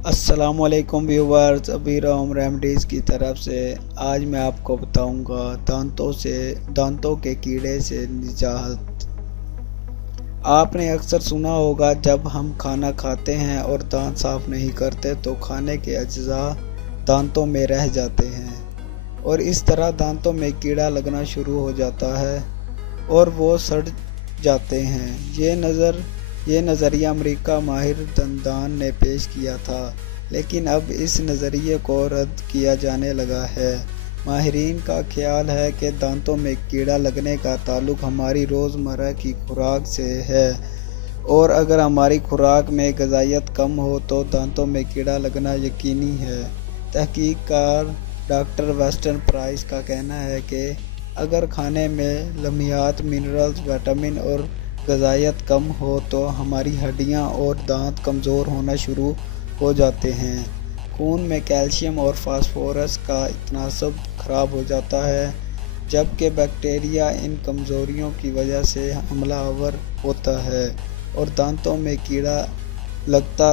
अस्सलाम वालेकुम व्यूवर्स, अबीर होम रेमेडीज़ की तरफ से आज मैं आपको बताऊंगा दांतों के कीड़े से निजात। आपने अक्सर सुना होगा जब हम खाना खाते हैं और दांत साफ नहीं करते तो खाने के अज्जा दांतों में रह जाते हैं और इस तरह दांतों में कीड़ा लगना शुरू हो जाता है और वो सड़ जाते हैं। ये नज़रिया अमेरिका माहिर दंदान ने पेश किया था, लेकिन अब इस नज़रिए को रद्द किया जाने लगा है। माहिरीन का ख्याल है कि दांतों में कीड़ा लगने का ताल्लुक हमारी रोज़मर्रा की खुराक से है और अगर हमारी खुराक में ग़िज़ाइयत कम हो तो दांतों में कीड़ा लगना यकीनी है। तहकीककार डॉक्टर वेस्टन प्राइस का कहना है कि अगर खाने में लम्हियात, मिनरल्स, विटामिन और ग़िज़ाइयत कम हो तो हमारी हड्डियां और दांत कमज़ोर होना शुरू हो जाते हैं। खून में कैल्शियम और फास्फोरस का तनासब ख़राब हो जाता है, जबकि बैक्टीरिया इन कमज़ोरियों की वजह से हमलावर होता है और दांतों में कीड़ा लगता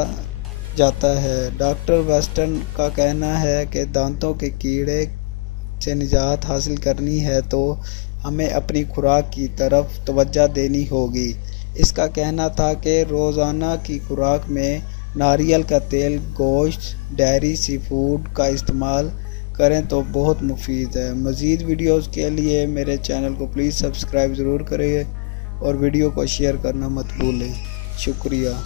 जाता है। डॉक्टर वेस्टन का कहना है कि दांतों के कीड़े से निजात हासिल करनी है तो हमें अपनी खुराक की तरफ तवज्जो देनी होगी। इसका कहना था कि रोज़ाना की खुराक में नारियल का तेल, गोश्त, डेयरी, सी फूड का इस्तेमाल करें तो बहुत मुफीद है। मज़ीद वीडियोज़ के लिए मेरे चैनल को प्लीज़ सब्सक्राइब ज़रूर करें और वीडियो को शेयर करना मत भूलें। शुक्रिया।